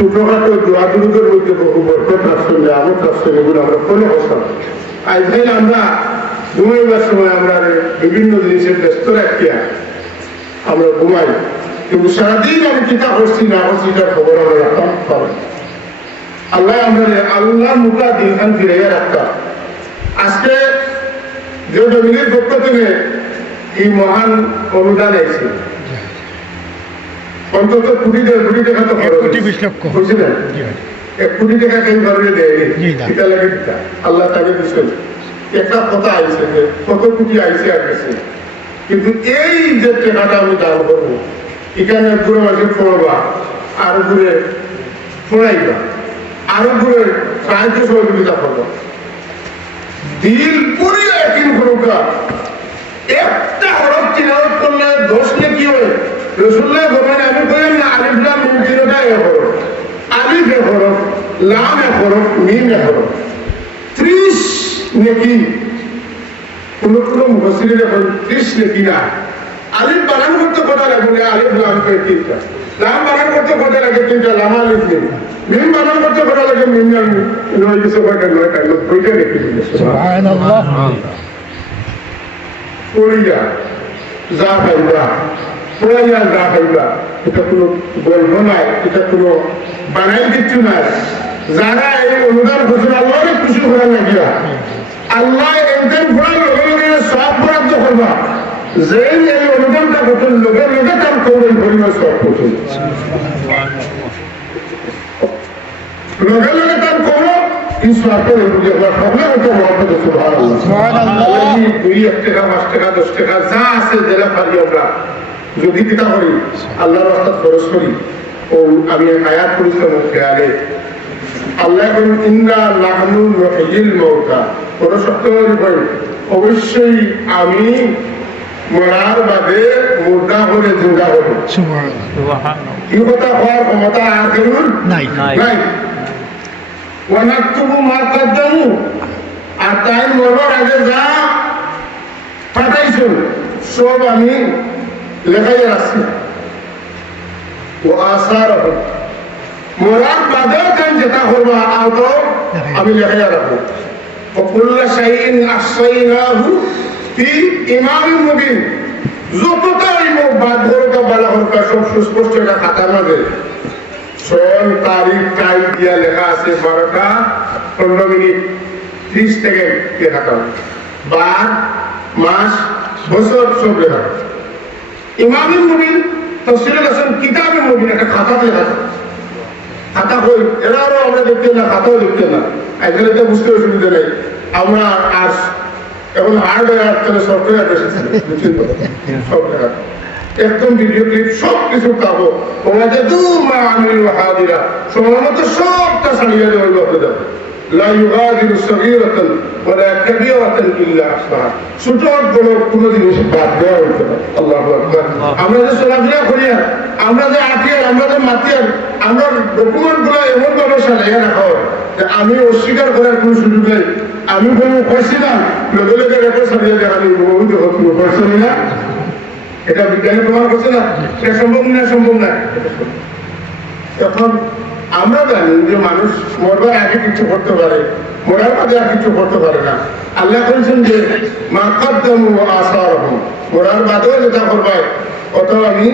ছোটখাটো দোয়াদুরুদের মধ্যে বহু বরকত রাখছেন, আমত রাখছেন, এগুলো আমরা কোনো কথা আজকাল আমরা ঘুমাইবার সময় আমরা বিভিন্ন জিনিসের ব্যস্ত রাখিয়া আমরা ঘুমাই, কিন্তু সারাদিন আমি চিন্তা করছি না করছি তার খবর আমরা রাখতাম পাবেন। আল্লাহ আমরা আল্লাহ মুখা দিনখান ফিরাইয়া রাখতাম। আজকে যে জমিনের পক্ষ থেকে এই মহান অনুদান আছে, অন্তত কোটি টাকা তো 1,20 লক্ষ বুঝলেন, 1 কোটি টাকা কেউ ধরে দেয়নি, এটা লাগে আল্লাহ তাকে দিচ্ছেন। একটা কথা আইসে যে কত কোটি আইসে আর গেছে, কিন্তু এই যে টাকাটা আমি দান করবো এখানে ঘুরে মাসে পড়বা, আরো ঘুরে পড়াইবা, আরো ঘুরে সাহায্য সহযোগিতা করবা, দিল পুরিয়ে একদিন করুকা। একটা হরফ তিলাওয়াত করলে 10 নেকি হয়। রাসূলুল্লাহ বলেন, আমি বলেন না আলিফ লাম মিম তিনটা এক হরফ, আলিফ এক হরফ, লাম এক হরফ, মিম এক হরফ, 30 নেকি। কোন মুফাসসিরিন এখন 30 নেকি না। আলিফ বানান করতে কটা লাগে? আলিফ লাম কে 3টা, লাম বানান করতে কটা লাগে? 3টা, লাম আলিফ মিম। মিম বানান করতে কটা লাগে? মিম লাম নয় কিছু কয়টা, 9টা, 90টা নেকি। সুবহানাল্লাহ। পড়িয়া যা পাইবা, পড়াইয়া যা পাইবা, এটা কোনো গল্প নাই, এটা কোনো বানাই কিচ্ছু নাই। যারা এই অনুদান করছেন আল্লাহরে খুশি করার লাগিয়া, আল্লাহ একদিন পড়ার লগে লগে সব বরাদ্দ করবা। যে এই অনুদানটা করছেন লগে লগে তার কৌরণ পরিমাণ সব করছেন, লগে লগে তার কোনো ইনশাআল্লাহ সকলে হয়তো মহব্বত সুবহানাল্লাহ। 2 টাকা 5 টাকা 10 টাকা যা আছে জেলা পারি আমরা যদি কিতা করি আল্লাহর রাস্তা খরচ করি। ও আমি আয়াত পরিশ্রম খেয়ালে আল্লাহ বলেন, ইন্না নাহনু নুহয়িল মাউতা, কোন সত্য বলেন অবশ্যই আমি মরার বাদে মুর্দা করে জিন্দা হব। সুবহানাল্লাহ। এই কথা হওয়ার ক্ষমতা আখেরুল নাই নাই। ওয়ানাকতুবু মা কদ্দামু, আর তাই মরার আগে যা পাঠাইছেন সব আমি লেখাই রাখছি। ও আসার মরার বাদেও তাই যেটা করবা আদৌ আমি লেখাই রাখবো। وكل شيء أحصيناه في إمام مبين, যতটা বাদ ধরকা বালা হরকা সব সুস্পষ্ট একটা খাতার মাঝে সন তারিখ টাইম দিয়া লেখা আছে। 12টা 15 মিনিট 30 সেকেন্ড লেখা থাকে, বার মাস বছর সব লেখা। ইমামুল মুবিন তাফসীরে আছেন কিতাবে মুবিন, একটা খাতাতে লেখা থাকে। খাতা কই এরাও আমরা দেখতে না, খাতাও দেখতে না, এখানে তো বুঝতে অসুবিধা নেই। আমরা আর এখন হার্ডওয়্যার থেকে সফটওয়্যার এসেছে, সব লেখা একদম ভিডিও ক্লিপ সব কিছু পাবো। ওনাদের দুমা আমিল হাদিরা সময় মতো সবটা সারিয়ে দেওয়া হবে। লা ইউগাদিরু সগীরাতান ওয়ালা কাবীরাতান ইল্লা আহসাহা, ছোট বড় কোনো জিনিস বাদ দেওয়া হইতে না। আল্লাহু আকবার। আমরা যে চলাফেরা করি, আমরা যে আটিয়ার, আমরা যে মাতিয়ার, আমরা ডকুমেন্ট গুলো এমন ভাবে সাজাইয়া রাখা হয় যে আমি অস্বীকার করার কোনো সুযোগ নেই। আমি কোনো করছি না, লগে লগে রেকর্ড সাজিয়ে দেখানি করছি না, এটা বিজ্ঞানী প্রমাণ করছে না, এটা সম্ভব না, সম্ভব না। এখন আমরা জানি যে মানুষ মরবার আগে কিছু করতে পারে, মরার আগে আর কিছু করতে পারে না। আল্লাহ বলছেন যে মা কদ্দামু আসারহুম, মরার বাদেও যেটা করবাই অত আমি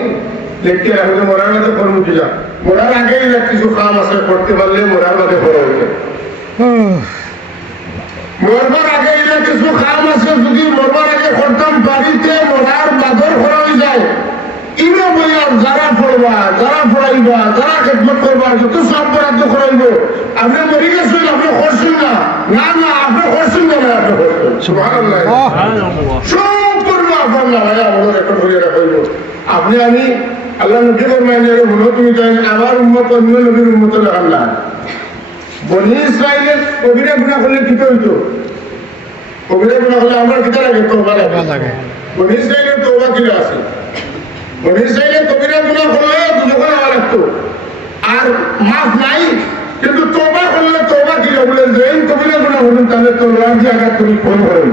লিখতে রাখবো। মরার বাদে করবো কিনা, মরার আগেই না কিছু কাম আছে করতে পারলে মরার বাদে করা হইবে। মরবার আগে এরা কিছু কাম আছে, যদি মরবার আগে করতাম বাড়িতে মরার বাদর করা হয়ে যায়, ইনো বইয়া যারা পড়বা, যারা পড়াইবা, যারা খেদমত করবা, যত সব বরাদ্দ করাইব। আপনি মরে গেছেন, আপনি করছেন না, না না আপনি করছেন না, আপনি করছেন সুবহানাল্লাহ, সব করবো আপনার না ভাই, আমাদের রেকর্ড করে রাখবো। আপনি আমি আল্লাহ নবী ফরমাইলেন, হলো তুমি জানেন আমার উম্মত অন্য নবীর উম্মত লাগান না। বনি ইসরাইলের কবিরা গুনাহ করলে কি হইতো? কবিরা গুনাহ হলে আমরা কিতা লাগে? তওবা লাগে। বনি ইসরাইলের তওবা কি আছে? বনি ইসরাইলের কবিরা গুনাহ করলে দুজনে হওয়া লাগতো, আর মাফ নাই। কিন্তু তওবা করলে তওবা কি বলে, যেই কবিরা গুনাহ হলেন তাহলে তলোয়ার দিয়ে আঘাত করে খুন করেন।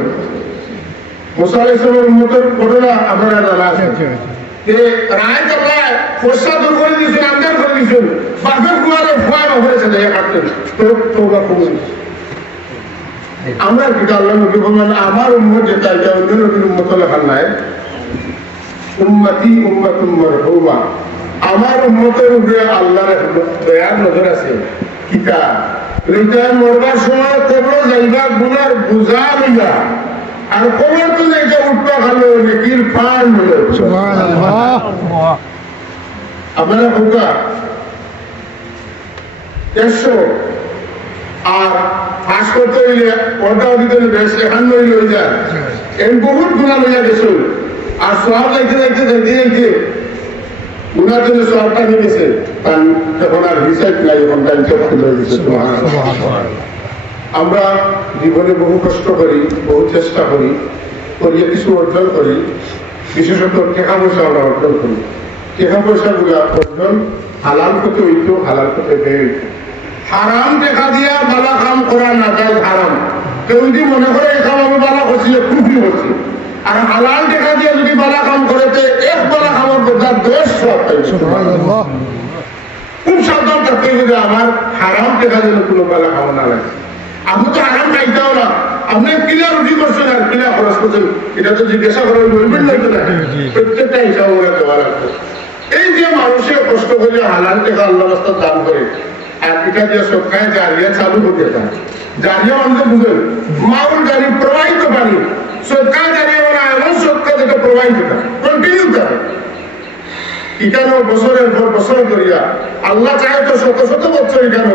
মুসা আলাইহিস সালামের উম্মতের ঘটনা আপনারা জানা আছে যে রায় করলে ফসা দূর করে দিয়েছেন, আন্দার করে দিয়েছেন বাপের কুয়ারে ফুয়া বাপের সাথে কাটতেন তোবা কবুল আমরা কি আল্লাহ নবী বললেন আমার উম্মত যেটা এটা অন্য নবীর উম্মত লেখার নাই উম্মতি উম্মাতুম মারহুমা আমার উম্মতের উপরে আল্লাহর দয়ার নজর আছে কিতা রিটার্ন মরবার সময় কবর যাইবা গুনার বোঝা লইয়া আর কবর তো এটা উঠবা খালো নেকির পান হলো সুবহানাল্লাহ আপনারা হোকা একশো আর ফাঁস করতে হইলে পর্দাও দিতে হইলে বেশ এখান হইলে হয়ে যায় এর বহুত গুণা লইয়া গেছ আর সব যাইতে যাইতে যাইতে যাইতে গুণার জন্য সবটা নিয়ে গেছে কারণ এখন আর হিসাব নাই এখন টাইম চোখ খুলে গেছে আমরা জীবনে বহু কষ্ট করি বহু চেষ্টা করি করিয়ে কিছু অর্জন করি বিশেষত টাকা পয়সা আমরা অর্জন করি টাকা পয়সা গুলা অর্জন হালাল করতে হইতো হালাল করতে বের হারাম দেখা দিয়া বালা কাম করা না যায় হারাম কেউ যদি মনে করে এই কাম আমি বালা করছি খুবই হচ্ছে আর হালাল দেখা দিয়ে যদি বালা কাম করেছে এক বালা কামের বোঝা 10 সব সুবহানাল্লাহ খুব সাবধান থাকতে হবে আমার হারাম দেখা যেন কোনো বালা খাওয়া না লাগে আমি তো হারাম খাইতাও না আপনি কিলা রুটি করছেন আর কিলা খরচ করছেন এটা তো জিজ্ঞাসা করে বলবেন না প্রত্যেকটা হিসাব করে দেওয়া লাগবে এই যে মানুষের কষ্ট করে হালাল টাকা আল্লাহ রাস্তায় দান করে আর এটা দিয়ে সবকায় জারিয়া চালু করতে চান জারিয়া মানুষ বুঝেন মাউল গাড়ি প্রবাহিত পানি সবকায় জারিয়া মানে এমন সবকা যেটা প্রবাহিত কন্টিনিউ থাকে এখানে বছরের পর বছর করিয়া আল্লাহ চাহে তো শত শত বছর এখানে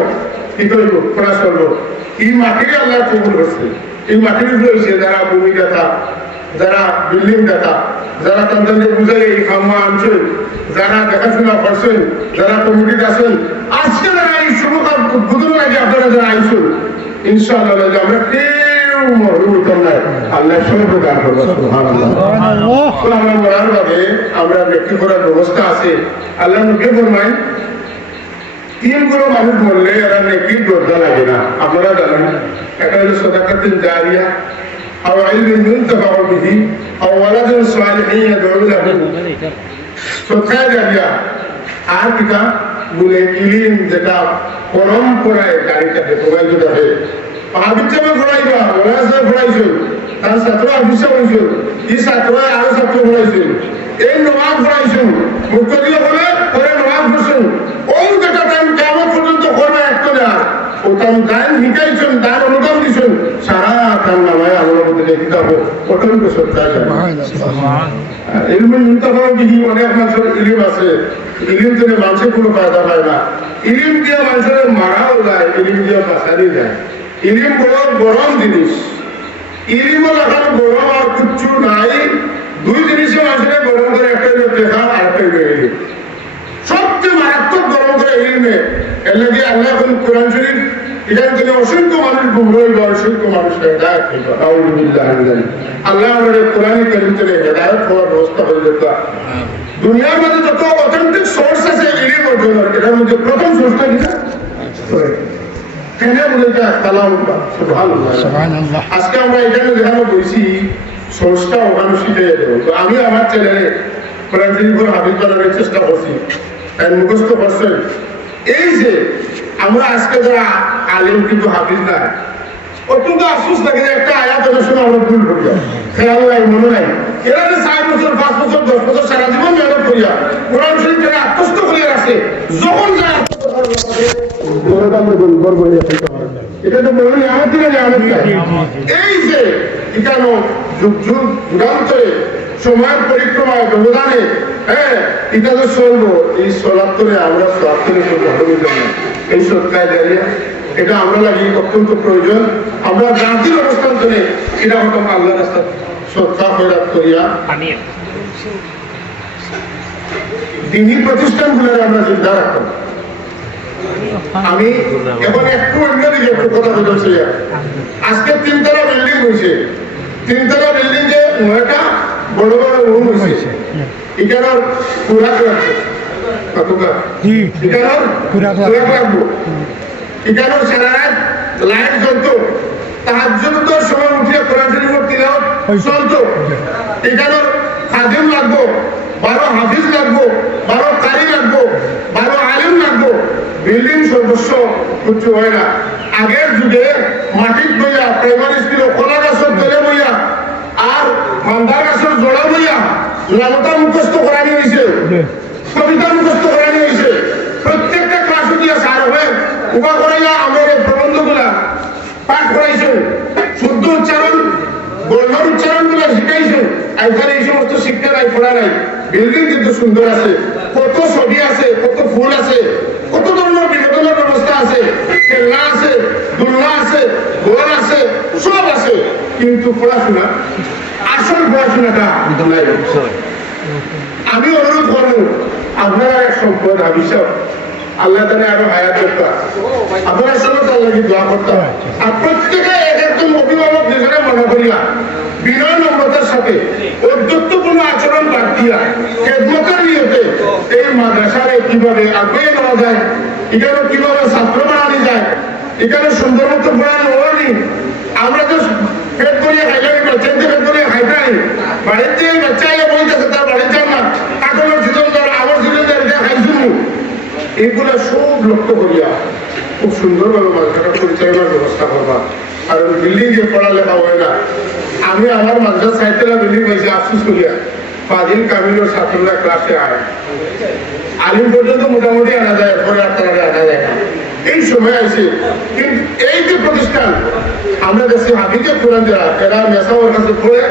কি করল প্রয়াস করলো এই মাটির আল্লাহ কবুল করছে এই মাটির রয়েছে যারা ভূমি দাতা যারা বিল্ডিং দাতা যারা তাদের বুঝাই এই খাম্মা আনছেন যারা দেখাশোনা করছেন যারা কমিটিতে আছেন আজকে যারা এই শুভকার উদ্বোধন লাগে আপনারা যারা আইসুন ইনশাআল্লাহ আমরা কেউ মরুতাম নাই আল্লাহ সঙ্গে প্রদান করবো সুবহানাল্লাহ আমরা মরার ভাবে আমরা ব্যক্তি করার ব্যবস্থা আছে আল্লাহ নবী ফরমায় তিন গুলো মানুষ মরলে এরা নেকির দরজা লাগে না আপনারা জানেন একটা হলো সাদাকাতুন জারিয়া أو علم ينتفع به أو ولد صالح يدعو له সদকা জারিয়া আর কিটা বলে ইলিম যেটা পরম্পরায় গাড়িটাকে প্রবাহিত থাকে আবিচারে পড়াইবা ওরাসে পড়াইছো তার ছাত্র আবিচা হইছো এই ছাত্র আরো ছাত্র পড়াইছো এই নমাজ পড়াইছো মুক্তদিয়া বলে পরে নমাজ পড়ছো ওই যেটা টাইম কিয়ামত পর্যন্ত করবে একটা না ও তাম দান হিকাইছেন দান অনুদান দিছেন সারা তার নামায় আমার মধ্যে লিখিত হবে অত্যন্ত সত্য ইলমুল মুনতাফা বিহি অনেক মানুষের ইলম আছে ইলম থেকে মানুষের কোনো ফায়দা পায় না ইলম দিয়ে মানুষের মারাও যায় ইলম দিয়ে বাঁচানি যায় ইলিম বড় গরম জিনিস ইলিম লাগানো গরম আর কিচ্ছু নাই দুই জিনিসে মানুষের গরম করে একটা দেখা আর একটা ইলিম সবচেয়ে মারাত্মক গরম করে ইলিমে এর লাগে আল্লাহ এখন কোরআন শরীফ এখান থেকে অসংখ্য মানুষ গুমরাই বা অসংখ্য মানুষ হেদায়ত হইল আউযুবিল্লাহি মিনাশ শাইতানির আল্লাহ আমাদের কোরআন কারীম থেকে হেদায়ত হওয়ার ব্যবস্থা করে দিতা দুনিয়ার মধ্যে যত অথেন্টিক সোর্স আছে ইলিম অর্জনের এটার মধ্যে প্রথম সোর্সটা কি কেন বলে কালাম সুবহানাল্লাহ আজকে আমরা এখানে যেখানে বসি সোর্সটা ওখানে শিখে দেবো তো আমি আমার চ্যানেলে কোরআন শরীফের হাফিজ বানানোর চেষ্টা করছি মুখস্থ করছেন এই যে আমরা আজকে যারা আলেম কিন্তু হাফিজ না অত্যন্ত আফসোস লাগে যে একটা আয়াত শুনে আমরা ভুল করি খেয়াল নাই মনে নাই এরা যে 4 বছর 5 বছর 10 বছর সারা জীবন মেহনত করিয়া কোরআন শরীফ থেকে আত্মস্থ করিয়া রাখে যখন যায় এটা তো বলেন আমার দিকে এই যে এখানে যুগ যুগ যুগান্তরে সময়ের পরিক্রমায় ব্যবধানে হ্যাঁ এটা তো চলবো এই চলাত্তরে আমরা চলাত্তরে এই সৎকায় দাঁড়িয়ে এটা আমরা লাগি অত্যন্ত প্রয়োজন আমরা জাতির অবস্থান করে এটা হতো আল্লাহ রাস্তা সৎকার হয়ে করিয়া দিনী প্রতিষ্ঠানগুলোর আমরা চিন্তা রাখতাম আমি এখন একটু অন্যদিকে একটু কথা বলছি আজকে 3 তলা বিল্ডিং হয়েছে 3 তলা বিল্ডিং এ 9টা বড় বড় রুম হয়েছে এখানে পুরা রাখবো এখানে পুরা রাখবো এখানে সারা রাত লাইট জ্বলতো তাহাজ্জুদের সময় উঠে কোরআন শরীফ তিলাওয়াত চলতো এখানে খাদিম লাগবো 12 হাফিজ লাগবো 12 কারি লাগবো 12 আলিম লাগবো বিল্ডিং সর্বস্ব কিছু হয় না আগের যুগে মাটির বইয়া প্রাইমারি স্কুল কলা গাছের তলে বইয়া আর মান্দার গাছের জোড়া বইয়া লালতা মুখস্থ করানি হয়েছে কবিতা মুখস্থ করানি হয়েছে প্রত্যেকটা ক্লাস দিয়া সার হয়ে উবা করাইয়া আমার এই প্রবন্ধগুলা পাঠ করাইছেন শুদ্ধ উচ্চারণ বর্ণর উচ্চারণ গুলা শিখাইছেন এখানে এই সমস্ত শিক্ষা নাই পড়া নাই বিল্ডিং কিন্তু সুন্দর আছে কত ছবি আছে কত ফুল আছে কত ধরনের বিনোদনের ব্যবস্থা আছে খেলনা আছে দোলনা আছে ঘর আছে সব আছে কিন্তু পড়াশোনা আসল পড়াশোনাটা নাই আমি অনুরোধ করবো আপনারা এক সম্পদ হাবিসব আল্লাহ তাআলা আরো হায়াত করতা আপনারা সবাই তার লাগি দোয়া করতাম আর প্রত্যেকে এক একজন অভিভাবক নিজেরা মনে করিয়া বিনয় নম্রতার সাথে অধ্যত্বপূর্ণ আচরণ বাদ দিয়া খেদমতের নিয়তে এই মাদ্রাসারে কিভাবে আগুয়ে নেওয়া যায় এখানে কিভাবে ছাত্র বানানো যায় এখানে সুন্দর মতো পড়ানো হয়নি আমরা তো পেট করিয়ে খাইলাম বাচ্চাদের পেট করিয়ে খাইতাই বাড়িতে বাচ্চা বই থাকে তার বাড়ির যান না কাঠলের সিজন ধর আমার সিজন ধর এটা খাইছুন এইগুলা সব লক্ষ্য করিয়া খুব সুন্দরভাবে মাদ্রাসাটা পরিচালনার ব্যবস্থা করবা আর বিল্ডিং যে পড়ালেখা হয় না আমি আমার মাদ্রাসা সাহিত্যরা বিল্ডিং হয়েছে আফসোস করিয়া ফাজিল কামিলের ছাত্ররা ক্লাসে আয় আলিম পর্যন্ত মোটামুটি আনা যায় এরপরে আর তারা আনা যায় না এই সময় আছে কিন্তু এই যে প্রতিষ্ঠান আমরা দেশে হাফিজে কোরআন যারা এরা মেসাওয়ার কাছে পড়ে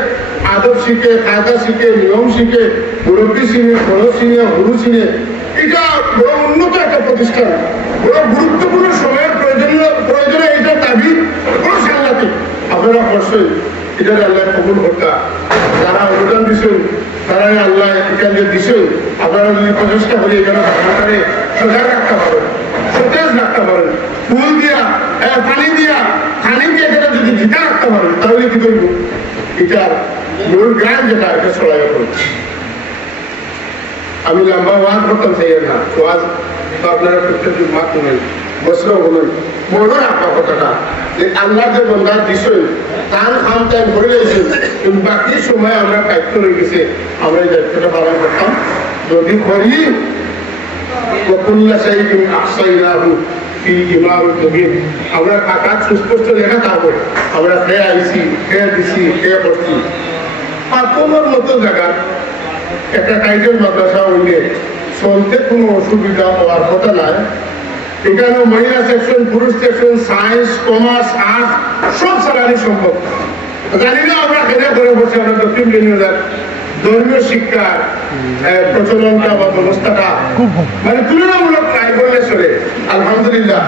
আদব শিখে কায়দা শিখে নিয়ম শিখে মুরব্বী চিনে বড় চিনে গুরু চিনে এটা বড় উন্নত একটা প্রতিষ্ঠান বড় গুরুত্বপূর্ণ সময়ের প্রয়োজনে এটা দাবি বড় সাংঘাতিক আপনারা অবশ্যই এটা আল্লাহ কবুল করতা যারা অনুদান দিচ্ছেন তারা আল্লাহ এখানে দিচ্ছেন আপনারা যদি প্রচেষ্টা করি এখানে সরকারে সজাগ রাখতে পারেন সতেজ রাখতে পারেন ফুল দিয়া পানি দিয়া পানিকে এখানে যদি ঢিকা রাখতে পারেন তাহলে কি করবো এটার মূল জ্ঞান যেটা এটা ছড়াই করছে আমি লম্বা ওয়াজ করতাম সেই না ওয়াজ তো আপনারা প্রত্যেক মাত নেন বসলেও বলুন মনে রাখা কথাটা যে আল্লাহ যে বন্ধার দিচ্ছেন তার খাম টাইম করে রয়েছেন কিন্তু বাকি সময় আমরা দায়িত্ব রয়ে গেছে আমরা এই দায়িত্বটা পালন করতাম যদি করি আমরা কাকাত সুস্পষ্ট লেখা থাকবো আমরা খেয়ে আইসি খেয়ে দিছি খেয়ে করছি পাতনের মতো জায়গা একটা টাইটেল মাদ্রাসা হইলে চলতে কোনো অসুবিধা হওয়ার কথা নাই এখানে মহিলা সেকশন পুরুষ সেকশন সায়েন্স কমার্স আর্টস সব চালানি সম্ভব জানি না আমরা খেলে করে বসে আমরা দক্ষিণ বেনিয়ার ধর্মীয় শিক্ষার প্রচলনটা বা ব্যবস্থাটা মানে তুলনামূলক নাই বললে চলে আলহামদুলিল্লাহ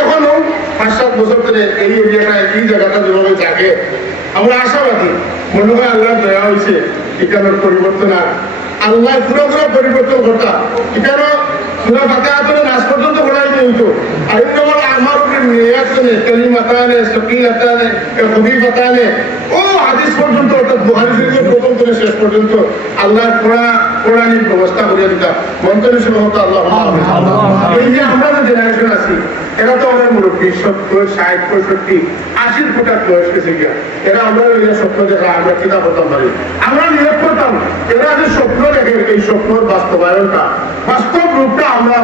এখনো 5-7 বছর ধরে এই এরিয়াটা এই জায়গাটা যেভাবে থাকে আমরা আশাবাদী মনে হয় আল্লাহর দয়া হয়েছে এখানের পরিবর্তন আর আল্লাহ পুরোপুরো পরিবর্তন করতা এখানে পুরো বাতায়াতনে নাচ পর্যন্ত করাই হইতো আর কেবল আমার উপরে নিয়ে আসছে কালিমাতানে সকিলাতানে খবিবাতানে ও হাদিস পর্যন্ত অর্থাৎ বুখারী শরীফের প্রথম থেকে শেষ পর্যন্ত আল্লাহর কোরআনের ব্যবস্থা করে দিতা মন্ত্রী সভাপতি আল্লাহ এই যে আমরা যে জেনারেশন আছি এরা তো আমার মুরব্বী 70 60 65 80 ফুটার বয়স গেছে গিয়া এরা আমরা স্বপ্ন দেখা আমরা কিতাব করতাম পারি আমরা নিয়োগ করতাম এরা যে স্বপ্ন দেখে এই স্বপ্নের বাস্তবায়নটা বাস্তব রূপটা আমরা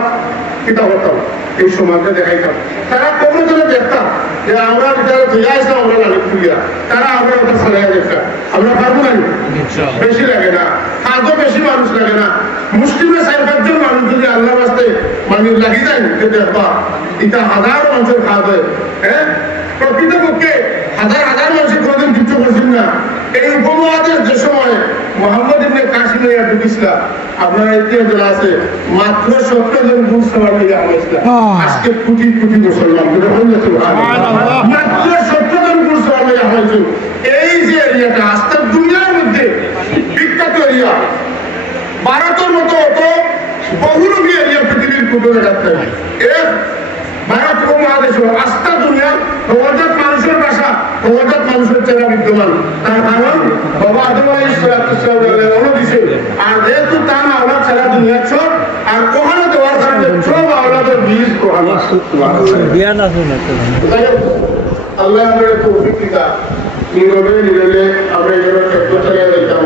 কিতাব করতাম এই সমাজে দেখাইতাম তারা কখনো যেন দেখতাম যে আমরা যারা ফিরে আসতাম আমরা লাগে ফুলিয়া তারা আমরা ওটা ছাড়াই দেখতাম আমরা পারবো না বেশি লাগে না কাজও বেশি মানুষ লাগে না মুসলিমে 4-5 জন মানুষ যদি আল্লাহ রাস্তে মানুষ লাগি যায় যে দেখবা এটা হাজারো মানুষের খাওয়া হয় হ্যাঁ প্রকৃতপক্ষে হাজার হাজার মানুষের কোনোদিন কিছু করছেন না এই উপমহাদেশ যে সময় মোহাম্মদ ইবনে কাসিম ঢুকিছিলাম আপনারা ইতিহাস জানা আছে মাত্র 17 জন ঘুষ সবার মিলে হয়েছিলাম আজকে কোটি কোটি মুসলমান মাত্র 17 জন ঘুষ সবার মিলে হয়েছে এই যে এরিয়াটা আজকে দুনিয়ার মধ্যে বিখ্যাত এরিয়া ভারতের মতো অত বহুরূপী এরিয়া পৃথিবীর কোন জায়গাতে নাই এর ভারত উপমহাদেশ আস্থা দুনিয়া নবজাত মানুষের ভাষা নবজাত মানুষের চেহারা বিদ্যমান তার কারণ বাবা আদম আলাইহিস সালাম দিছে আর যেহেতু তার আওলাদ সারা দুনিয়া ছোট আর ওখানে দেওয়ার কারণে সব আওলাদের বীজ কোরআন জ্ঞান আছে না আল্লাহ আমাদের তৌফিক দিতা নীরবে নীরবে আমরা এগুলো ক্ষেত্র চালিয়ে দিতাম